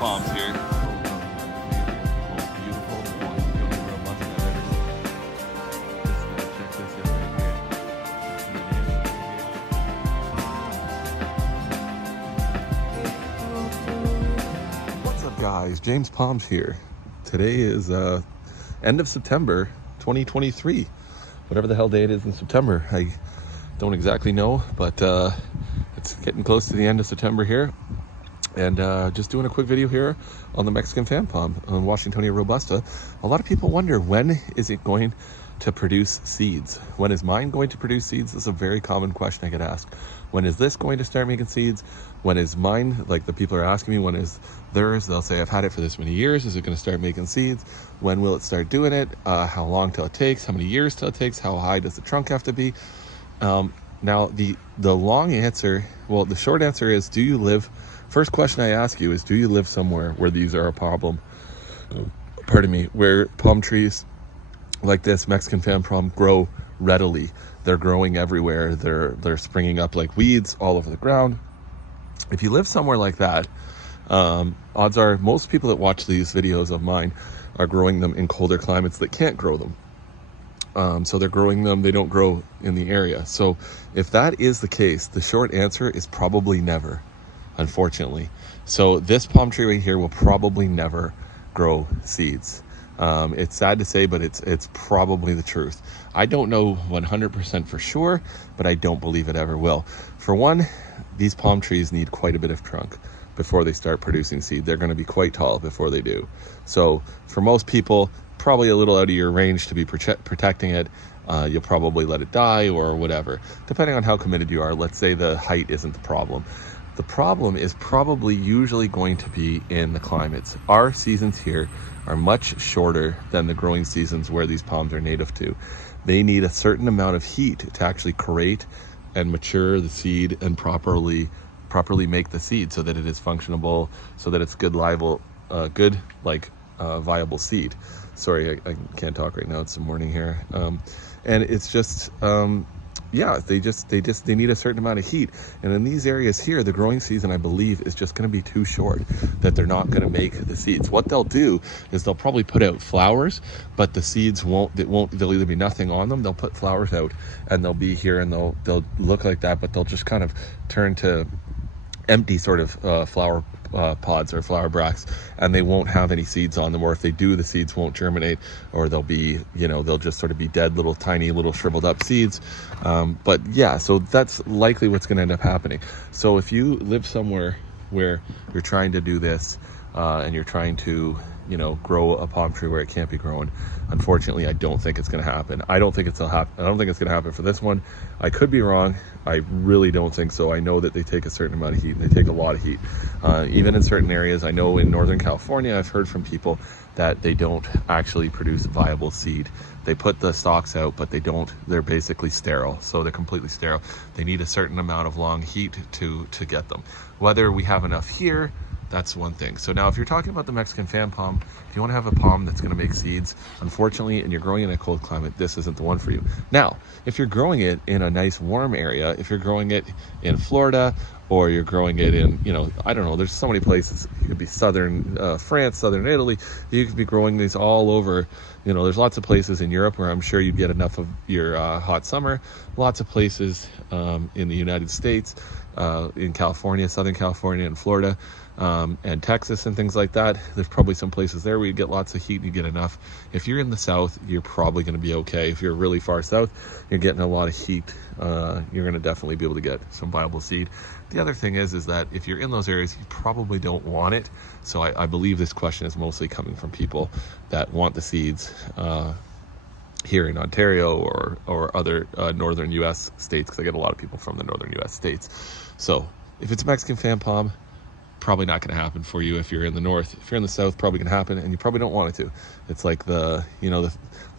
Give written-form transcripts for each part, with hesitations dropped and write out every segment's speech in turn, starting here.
palms here. Most beautiful Washingtonian Robusta I've ever seen. Just check this out right here. What's up, guys? James Palms here. Today is end of September 2023. Whatever the hell day it is in September, I don't exactly know, but it's getting close to the end of September here. And just doing a quick video here on the Mexican fan palm on Washingtonia Robusta. A lot of people wonder, when is it going to produce seeds? When is mine going to produce seeds? This is a very common question I get asked. When is this going to start making seeds? When is mine, like the people are asking me, when is theirs? They'll say, I've had it for this many years. Is it going to start making seeds? When will it start doing it? How long till it takes? How many years till it takes? How high does the trunk have to be? Now, the long answer, well, the short answer is, do you live, first question I ask you is, do you live somewhere where these are a problem? Pardon me, where palm trees like this Mexican fan palm grow readily. They're growing everywhere. They're springing up like weeds all over the ground. If you live somewhere like that, odds are most people that watch these videos of mine are growing them in colder climates that can't grow them. So they're growing them, they don't grow in the area. So if that is the case, the short answer is probably never, unfortunately. So this palm tree right here will probably never grow seeds. It's sad to say, but it's probably the truth. I don't know 100% for sure, but I don't believe it ever will. For one, these palm trees need quite a bit of trunk before they start producing seed. They're going to be quite tall before they do. So for most people, probably a little out of your range to be protecting it. You'll probably let it die or whatever, depending on how committed you are. Let's say the height isn't the problem. The problem is probably usually going to be in the climates. Our seasons here are much shorter than the growing seasons where these palms are native to. They need a certain amount of heat to actually create and mature the seed and properly make the seed so that it is functionable, so that it's viable seed. Sorry, I can't talk right now. It's the morning here. And it's just, yeah, they need a certain amount of heat. And in these areas here, the growing season, I believe, is just going to be too short, that they're not going to make the seeds. What they'll do is they'll probably put out flowers, but the seeds there'll either be nothing on them. They'll put flowers out and they'll be here and they'll look like that, but they'll just kind of turn to empty sort of flower pods or flower bracts, and they won't have any seeds on them, or if they do, the seeds won't germinate, or they'll be, they'll just sort of be dead little tiny little shriveled up seeds. But yeah, so that's likely what's going to end up happening. So if you live somewhere where you're trying to do this and you're trying to grow a palm tree where it can't be grown, unfortunately, I don't think it's going to happen. I don't think it's going to happen for this one. I could be wrong. I really don't think so. I know that they take a certain amount of heat. They take a lot of heat. Even in certain areas, I know in Northern California, I've heard from people that they don't actually produce viable seed. They put the stalks out, but they're basically sterile. So they're completely sterile. They need a certain amount of long heat to get them. Whether we have enough here, that's one thing. So now if you're talking about the Mexican fan palm, if you want to have a palm that's going to make seeds, unfortunately, and you're growing in a cold climate, this isn't the one for you. Now, if you're growing it in a nice warm area, if you're growing it in Florida, or you're growing it in, I don't know, there's so many places. You could be southern France, southern Italy. You could be growing these all over. There's lots of places in Europe where I'm sure you'd get enough of your hot summer. Lots of places in the United States, in California, Southern California and Florida, and Texas and things like that. There's probably some places there where you get lots of heat and you get enough. If you're in the south, you're probably going to be okay. If you're really far south, you're getting a lot of heat. You're going to definitely be able to get some viable seed. The other thing is that if you're in those areas, you probably don't want it. So I believe this question is mostly coming from people that want the seeds here in Ontario or other northern U.S. states, because I get a lot of people from the northern U.S. states. So if it's a Mexican fan palm, probably not going to happen for you if you're in the north. If you're in the south, probably going to happen, and you probably don't want it to. It's like the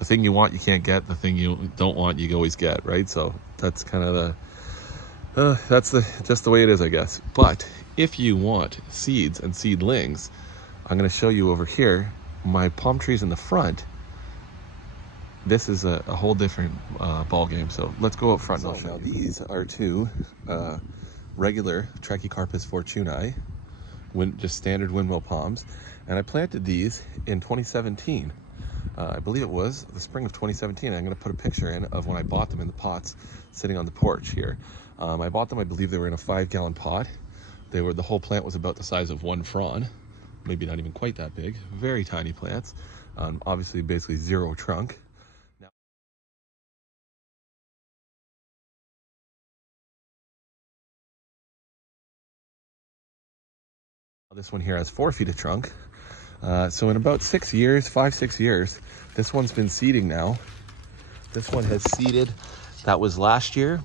thing you want, you can't get. The thing you don't want, you always get, right? So that's kind of just the way it is, I guess. But if you want seeds and seedlings, I'm going to show you over here my palm trees in the front. This is a whole different ball game. So let's go up front. Now these are two regular Trachycarpus fortunei just standard windmill palms. And I planted these in 2017. I believe it was the spring of 2017. I'm going to put a picture in of when I bought them in the pots sitting on the porch here. I bought them, I believe they were in a 5-gallon pot. The whole plant was about the size of one frond, maybe not even quite that big. Very tiny plants. Obviously, basically zero trunk. This one here has 4 feet of trunk. So in about 6 years, 5-6 years, this one's been seeding now. This one has seeded. That was last year.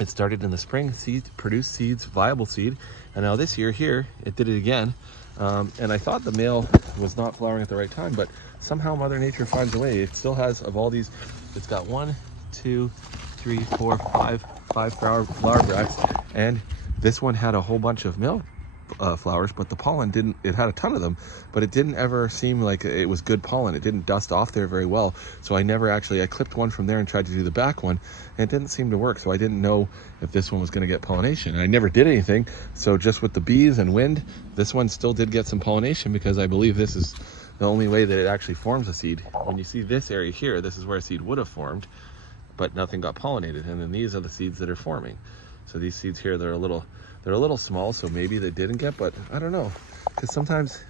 It started in the spring, produced seeds, viable seed. And now this year here, it did it again. And I thought the male was not flowering at the right time, but somehow Mother Nature finds a way. It still has, of all these, it's got 1, 2, 3, 4, 5 flower bracts. And this one had a whole bunch of male flowers, but the pollen didn't, it had a ton of them, but it didn't ever seem like it was good pollen. It didn't dust off there very well. So I clipped one from there and tried to do the back one, and it didn't seem to work. So I didn't know if this one was going to get pollination. And I never did anything. So just with the bees and wind, this one still did get some pollination, because I believe this is the only way that it actually forms a seed. When you see this area here, this is where a seed would have formed, but nothing got pollinated. And then these are the seeds that are forming. So these seeds here, they're a little small, so maybe they didn't get, but I don't know, because sometimes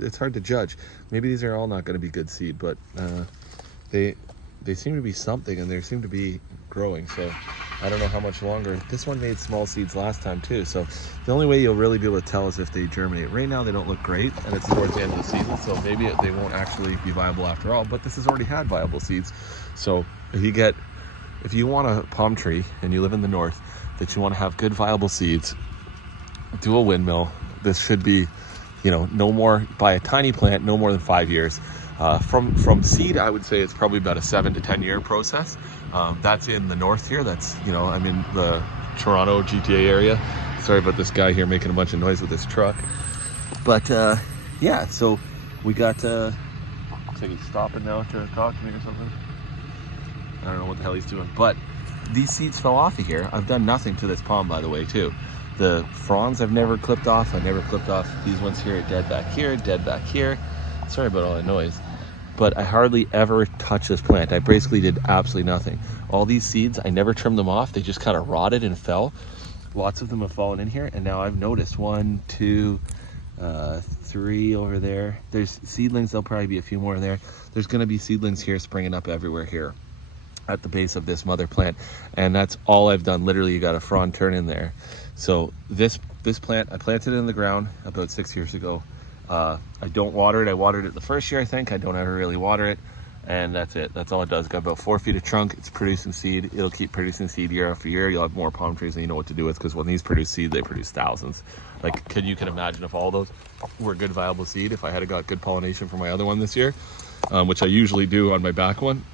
it's hard to judge. Maybe these are all not going to be good seed, but they seem to be something, and they seem to be growing. So I don't know how much longer. This one made small seeds last time too, so the only way you'll really be able to tell is if they germinate. Right now they don't look great, and it's towards the end of the season, so maybe they won't actually be viable after all. But this has already had viable seeds. So if you want a palm tree and you live in the north, that you want to have good viable seeds, do a windmill. This should be, no more, buy a tiny plant, no more than 5 years. From seed, I would say it's probably about a 7 to 10 year process. That's in the north here. That's, I'm in the Toronto GTA area. Sorry about this guy here making a bunch of noise with his truck. But yeah, so we got, looks like he's stopping now to talk to me or something. I don't know what the hell he's doing, but these seeds fell off of here. I've done nothing to this palm, by the way, too. The fronds I've never clipped off. I never clipped off these ones here, dead back here, dead back here. Sorry about all that noise. But I hardly ever touch this plant. I basically did absolutely nothing. All these seeds, I never trimmed them off. They just kind of rotted and fell. Lots of them have fallen in here, and now I've noticed 1, 2, 3 over there. There's seedlings. There'll probably be a few more there. There's going to be seedlings here springing up everywhere here at the base of this mother plant, and that's all I've done. Literally, you got a frond turn in there. So this plant, I planted it in the ground about 6 years ago. I don't water it. I watered it the first year, I think. I don't ever really water it, and that's it. That's all it does. Got about 4 feet of trunk. It's producing seed. It'll keep producing seed year after year. You'll have more palm trees, and you know what to do with, because when these produce seed, they produce thousands. Like, you can imagine if all those were good viable seed, if I had got good pollination for my other one this year, which I usually do on my back one.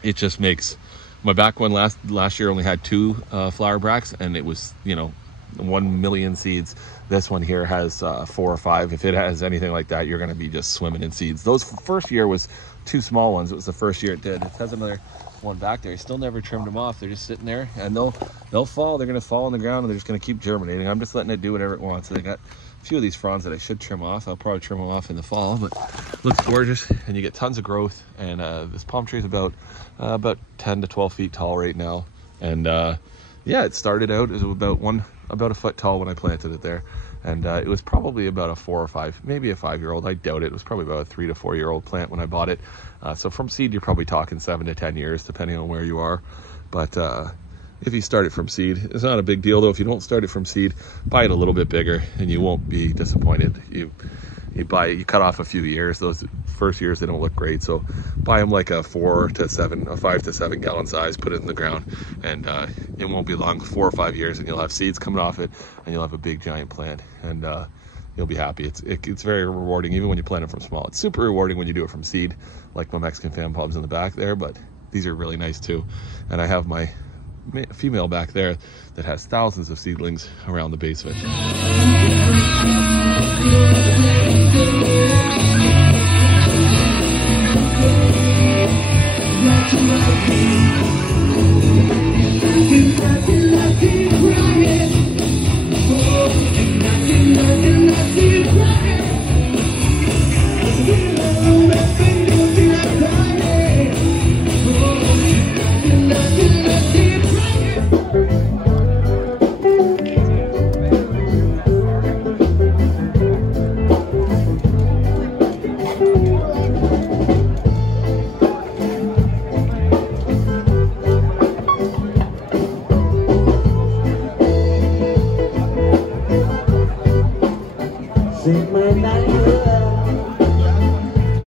It just makes my back one last year only had 2 flower bracts, and it was 1 million seeds. This one here has 4 or 5. If it has anything like that, you're going to be just swimming in seeds. Those first year was 2 small ones. It was the first year it did. It has another one back there. I still never trimmed them off. They're just sitting there, and they'll fall. They're going to fall on the ground, and they're just going to keep germinating. I'm just letting it do whatever it wants. So they got a few of these fronds that I should trim off. I'll probably trim them off in the fall, but it looks gorgeous, and you get tons of growth. And this palm tree is about 10 to 12 feet tall right now. And yeah, it started out as about a foot tall when I planted it there, and it was probably about a 4 or 5, maybe a 5-year-old. I doubt it. It was probably about a 3 to 4-year-old plant when I bought it. So from seed, you're probably talking 7 to 10 years, depending on where you are. But if you start it from seed, it's not a big deal, though. If you don't start it from seed, buy it a little bit bigger, and you won't be disappointed. You cut off a few years. Those first years, they don't look great, so buy them like a 5 to 7 gallon size, put it in the ground, and it won't be long, 4 or 5 years, and you'll have seeds coming off it, and you'll have a big giant plant, and you'll be happy. It's very rewarding, even when you plant it from small. It's super rewarding when you do it from seed, like my Mexican fan palms in the back there, but these are really nice too. And I have my female back there that has thousands of seedlings around the base of it.